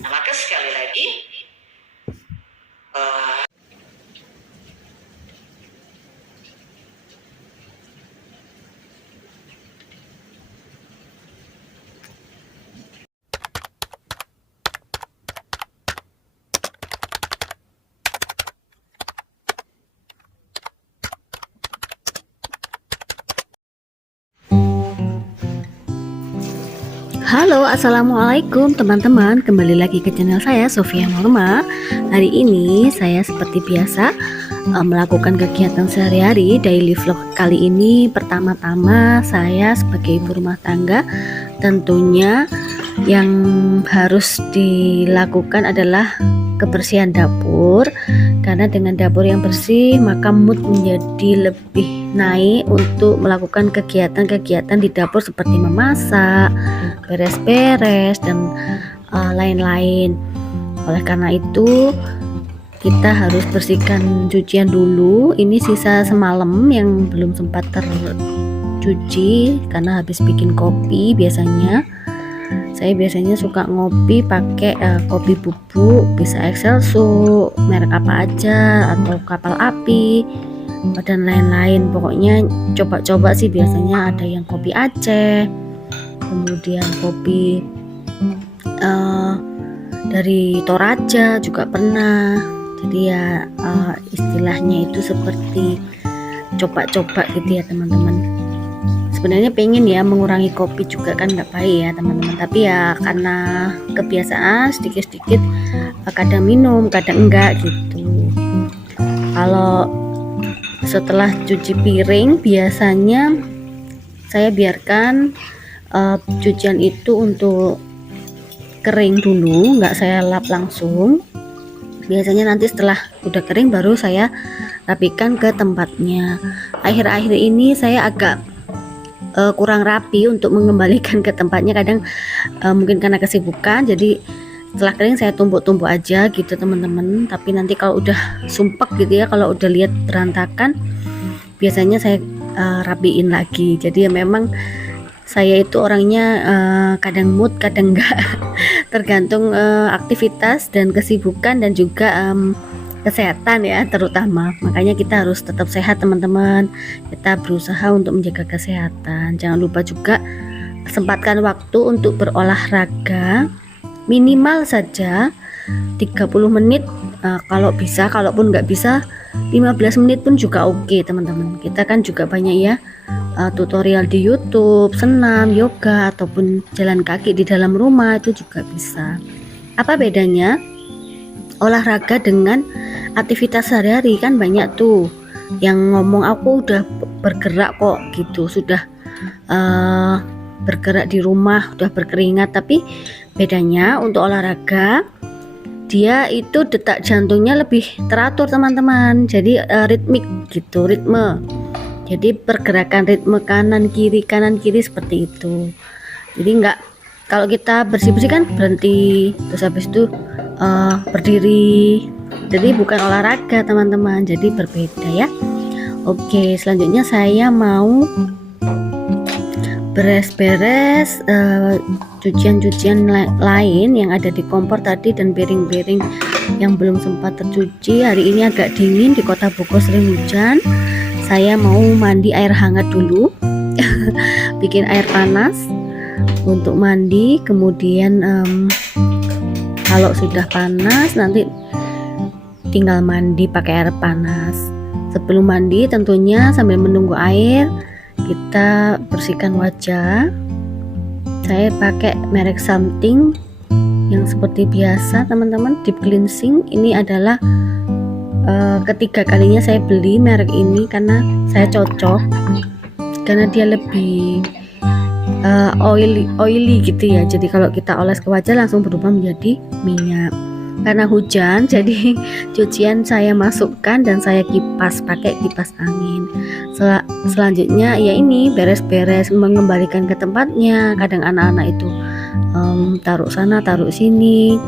Nah, maka sekali lagi uh, Halo, assalamualaikum teman-teman. Kembali lagi ke channel saya, Sofia Norma. Hari ini saya seperti biasa melakukan kegiatan sehari-hari, daily vlog. Kali ini pertama-tama saya sebagai ibu rumah tangga, tentunya yang harus dilakukan adalah kebersihan dapur. Karena dengan dapur yang bersih, maka mood menjadi lebih naik untuk melakukan kegiatan-kegiatan di dapur seperti memasak, beres-beres, dan lain-lain. Oleh karena itu kita harus bersihkan cucian dulu. Ini sisa semalam yang belum sempat tercuci karena habis bikin kopi. Saya biasanya suka ngopi pakai kopi bubuk, bisa Excelso, merek apa aja, atau kapal api, dan lain-lain. Pokoknya coba-coba sih, biasanya ada yang kopi Aceh, kemudian kopi dari Toraja juga pernah. Jadi ya istilahnya itu seperti coba-coba gitu ya teman-teman. Sebenarnya pengen ya mengurangi kopi juga, kan nggak baik ya teman-teman, tapi ya karena kebiasaan sedikit-sedikit kadang minum kadang enggak gitu. Kalau setelah cuci piring biasanya saya biarkan cucian itu untuk kering dulu, nggak saya lap langsung. Biasanya nanti setelah udah kering baru saya rapikan ke tempatnya. Akhir-akhir ini saya agak kurang rapi untuk mengembalikan ke tempatnya, kadang mungkin karena kesibukan, jadi setelah kering saya tumpuk-tumpuk aja gitu teman-teman. Tapi nanti kalau udah sumpek gitu ya, kalau udah lihat berantakan, biasanya saya rapiin lagi. Jadi ya memang saya itu orangnya kadang mood kadang enggak tergantung aktivitas dan kesibukan, dan juga kesehatan ya terutama. Makanya kita harus tetap sehat teman-teman. Kita berusaha untuk menjaga kesehatan. Jangan lupa juga sempatkan waktu untuk berolahraga, minimal saja 30 menit kalau bisa. Kalaupun nggak bisa 15 menit pun juga oke teman-teman. Kita kan juga banyak ya tutorial di YouTube, senam, yoga, ataupun jalan kaki di dalam rumah, itu juga bisa. Apa bedanya olahraga dengan aktivitas sehari-hari? Kan banyak tuh yang ngomong aku udah bergerak kok gitu, sudah bergerak di rumah, udah berkeringat. Tapi bedanya untuk olahraga, dia itu detak jantungnya lebih teratur teman-teman. Jadi ritmik gitu, ritme. Jadi pergerakan ritme kanan kiri seperti itu. Jadi enggak, kalau kita bersih-bersih kan berhenti, terus habis itu berdiri. Jadi bukan olahraga teman-teman, jadi berbeda ya. Oke, selanjutnya saya mau beres-beres cucian-cucian lain yang ada di kompor tadi, dan piring-piring yang belum sempat tercuci. Hari ini agak dingin, di kota Bogor sering hujan. Saya mau mandi air hangat dulu bikin air panas untuk mandi. Kemudian kalau sudah panas nanti tinggal mandi pakai air panas. Sebelum mandi tentunya sambil menunggu air, kita bersihkan wajah. Saya pakai merek Something yang seperti biasa teman-teman, deep cleansing. Ini adalah ketiga kalinya saya beli merek ini karena saya cocok, karena dia lebih oily gitu ya. Jadi kalau kita oles ke wajah langsung berubah menjadi minyak. Karena hujan, jadi cucian saya masukkan dan saya kipas pakai kipas angin. Selanjutnya ya ini beres-beres, mengembalikan ke tempatnya. Kadang anak-anak itu taruh sana taruh sini.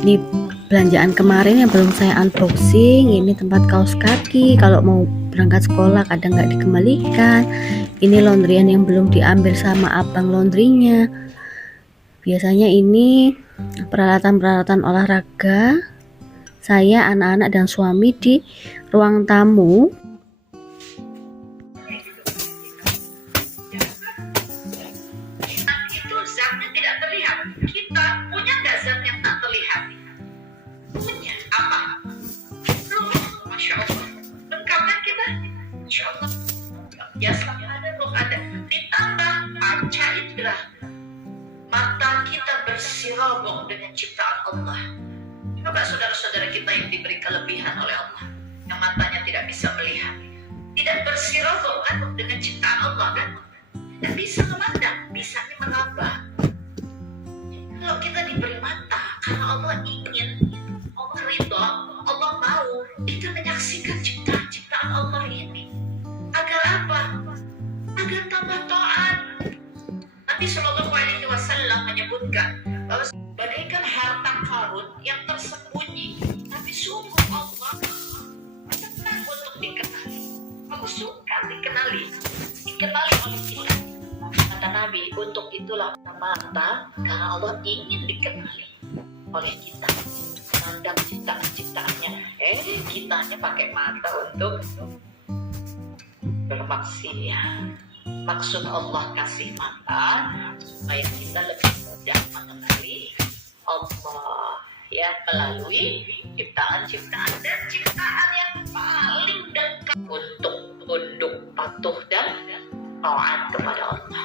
Ini belanjaan kemarin yang belum saya unboxing. Ini tempat kaos kaki, kalau mau berangkat sekolah kadang nggak dikembalikan. Ini laundryan yang belum diambil sama abang laundrynya. Biasanya ini peralatan-peralatan olahraga saya, anak-anak, dan suami di ruang tamu. Itu zatnya tidak terlihat. Kita punya nggak zat yang tak terlihat? Punya. Apa? Ruh. Masya Allah. Lengkap kan kita? Masya Allah. Jasad ada, ruh ada. Ditambah panca indera. Mata kita bersirabung dengan ciptaan Allah. Coba saudara-saudara kita yang diberi kelebihan oleh Allah, yang matanya tidak bisa melihat, tidak bersirabung kan dengan ciptaan Allah kan? Dan bisa memandang, bisa menambah. Kalau kita diberi mata, karena Allah ingin, Allah ridha, Allah mau kita menyaksikan ciptaan-ciptaan Allah ini. Agar apa? Agar tambah taat. Nabi Shallallahu Alaihi Wasallam menyebutkan bahwa bagaikan harta karun yang tersembunyi, tapi sungguh Allah senang untuk dikenali. Allah suka dikenali oleh kita. Kata Nabi, untuk itulah mata, karena Allah ingin dikenali oleh kita. Mandang ciptaan-ciptaannya, kitanya pakai mata untuk bermaksiat. Maksud Allah kasih mata supaya kita lebih mudah mengenali Allah ya, melalui ciptaan-ciptaan dan ciptaan yang paling dekat untuk tunduk, patuh dan taat kepada Allah.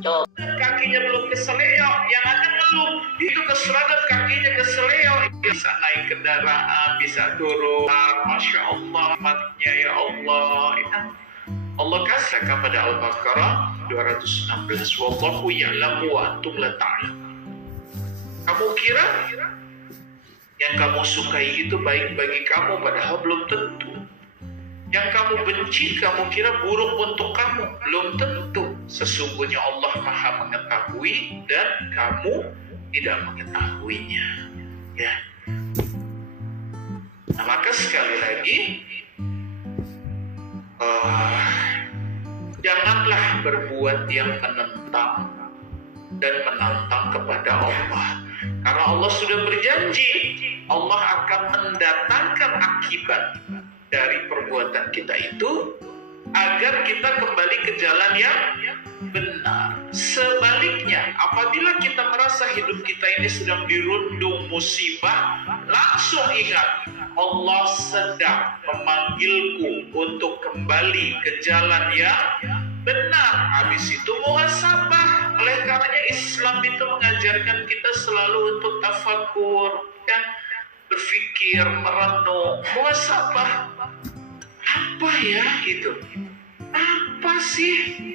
Coba kakinya belum keseleo, yang ada ngeluh itu keseragam kakinya keseleo, bisa naik kendaraan, bisa turun. Masya Allah, matnya ya Allah. Allah kasih kepada Al-Baqarah 216, wallahu ya'lamu wa antum la ta'lamun. Kamu kira yang kamu sukai itu baik bagi kamu, padahal belum tentu. Yang kamu benci kamu kira buruk untuk kamu, belum tentu. Sesungguhnya Allah Maha mengetahui dan kamu tidak mengetahuinya. Ya. Nah, maka sekali lagi janganlah berbuat yang menentang dan menantang kepada Allah, karena Allah sudah berjanji Allah akan mendatangkan akibat dari perbuatan kita itu agar kita kembali ke jalan yang benar. Sebaliknya, apabila kita merasa hidup kita ini sedang dirundung musibah, langsung ingat Allah sedang memanggilku untuk kembali ke jalan yang benar. Habis itu muhasabah. Oleh karenanya Islam itu mengajarkan kita selalu untuk tafakur, ya, berpikir, merenung, muhasabah. Apa ya gitu? Apa sih?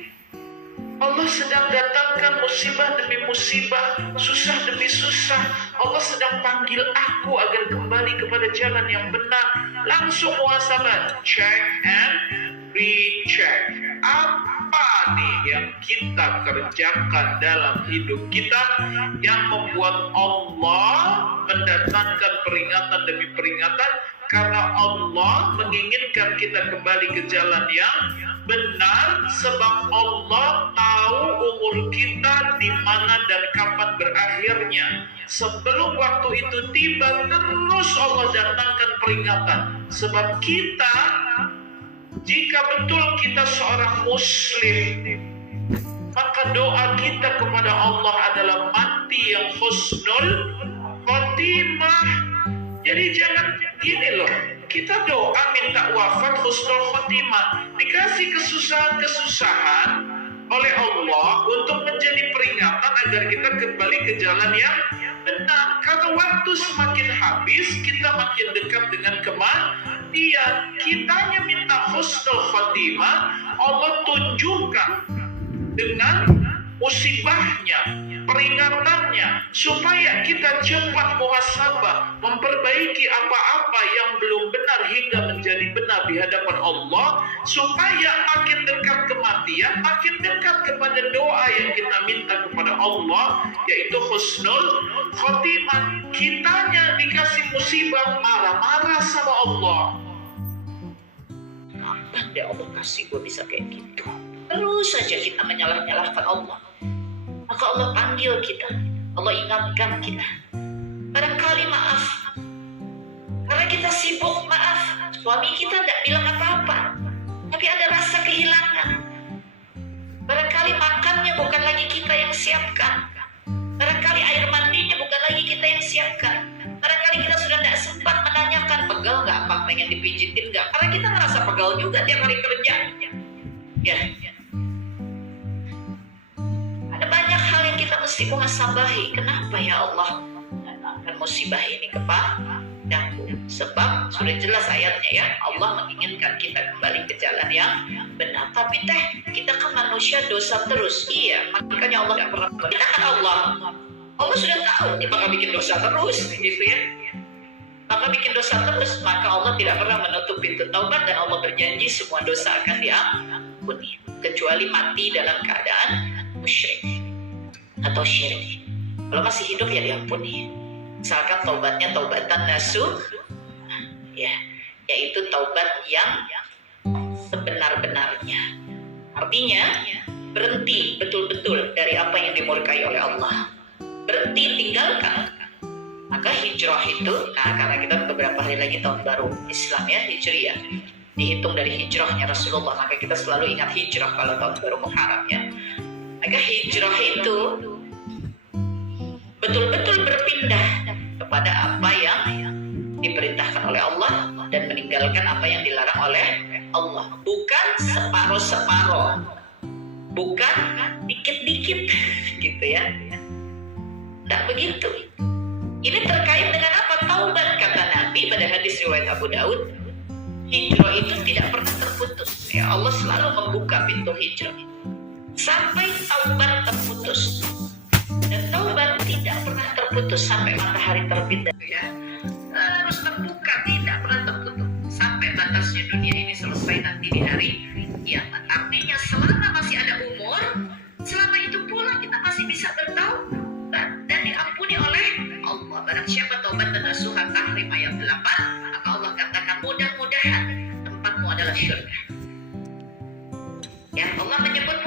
Allah sedang datangkan musibah demi musibah, susah demi susah. Allah sedang panggil aku agar kembali kepada jalan yang benar. Langsung muhasabah, check and recheck. Apa nih yang kita kerjakan dalam hidup kita yang membuat Allah mendatangkan peringatan demi peringatan? Karena Allah menginginkan kita kembali ke jalan yang benar, sebab Allah tahu umur kita di mana dan kapan berakhirnya. Sebelum waktu itu tiba, terus Allah datangkan peringatan. Sebab kita, jika betul kita seorang muslim, maka doa kita kepada Allah adalah mati yang husnul khotimah. Jadi jangan gini loh, kita doa minta wafat husnul khotimah, dikasih kesusahan-kesusahan oleh Allah untuk menjadi peringatan agar kita kembali ke jalan yang benar. Karena waktu semakin habis, kita makin dekat dengan kematian. Kitanya minta husnul khotimah, Allah tunjukkan dengan musibahnya, peringatannya, supaya kita cepat muhasabah, memperbaiki apa-apa yang belum benar hingga menjadi benar di hadapan Allah, supaya makin dekat kematian, makin dekat kepada doa yang kita minta kepada Allah, yaitu husnul khotimah. Kitanya dikasih musibah, marah-marah sama Allah. Kapan deh Allah kasih gue bisa kayak gitu? Terus saja kita menyalah-nyalahkan Allah. Maka maka Allah panggil kita, Allah ingatkan kita. Barangkali maaf, karena kita sibuk, maaf, suami kita tidak bilang apa-apa, tapi ada rasa kehilangan. Barangkali makannya bukan lagi kita yang siapkan, barangkali air mandinya bukan lagi kita yang siapkan, barangkali kita sudah tidak sempat menanyakan pegal nggak, Pak, pengen dipijitin nggak, karena kita merasa pegal juga tiap hari kerja. Ya, ada banyak hal yang kita mesti muhasabahi. Kenapa ya Allah akan musibah ini kepadaku? Sebab sudah jelas ayatnya ya, Allah menginginkan kita kembali ke jalan yang benar. Tapi kita kan manusia dosa terus. Iya, makanya Allah tidak pernah. Kita kan Allah sudah tahu dia bakal bikin dosa terus, gitu ya. Maka bikin dosa terus, maka Allah tidak pernah menutup pintu taubat, dan Allah berjanji semua dosa akan diampuni kecuali mati dalam keadaan musyrik atau syirik. Kalau masih hidup ya diampuni. Misalkan taubatnya taubatan nasuh, ya, yaitu taubat yang sebenar-benarnya. Artinya berhenti betul-betul dari apa yang dimurkai oleh Allah. Berhenti, tinggalkan. Maka hijrah itu, karena kita beberapa hari lagi tahun baru Islam ya, Hijriah, dihitung dari hijrahnya Rasulullah, maka kita selalu ingat hijrah kalau tahun baru Muharram ya. Maka hijrah itu betul-betul berpindah kepada apa yang diperintahkan oleh Allah dan meninggalkan apa yang dilarang oleh Allah. Bukan separuh-separuh, bukan dikit-dikit gitu ya. Tidak begitu. Ini terkait dengan apa? Taubat, kata Nabi pada hadis riwayat Abu Daud. Hijrah itu tidak pernah terputus. Ya, Allah selalu membuka pintu hijrah sampai taubat terputus. Dan taubat tidak pernah terputus sampai matahari terbit. Ya, harus terbuka, tidak pernah terputus sampai batasnya dunia ini selesai nanti di hari kiamat. Artinya selama masih ada umur, selama itu pula kita masih bisa bertaubat dan diampuni oleh Allah. Barang siapa taubat dan nasuha, Tahrim ayat 8, maka Allah katakan mudah-mudahan tempatmu adalah syurga. Ya, Allah menyebut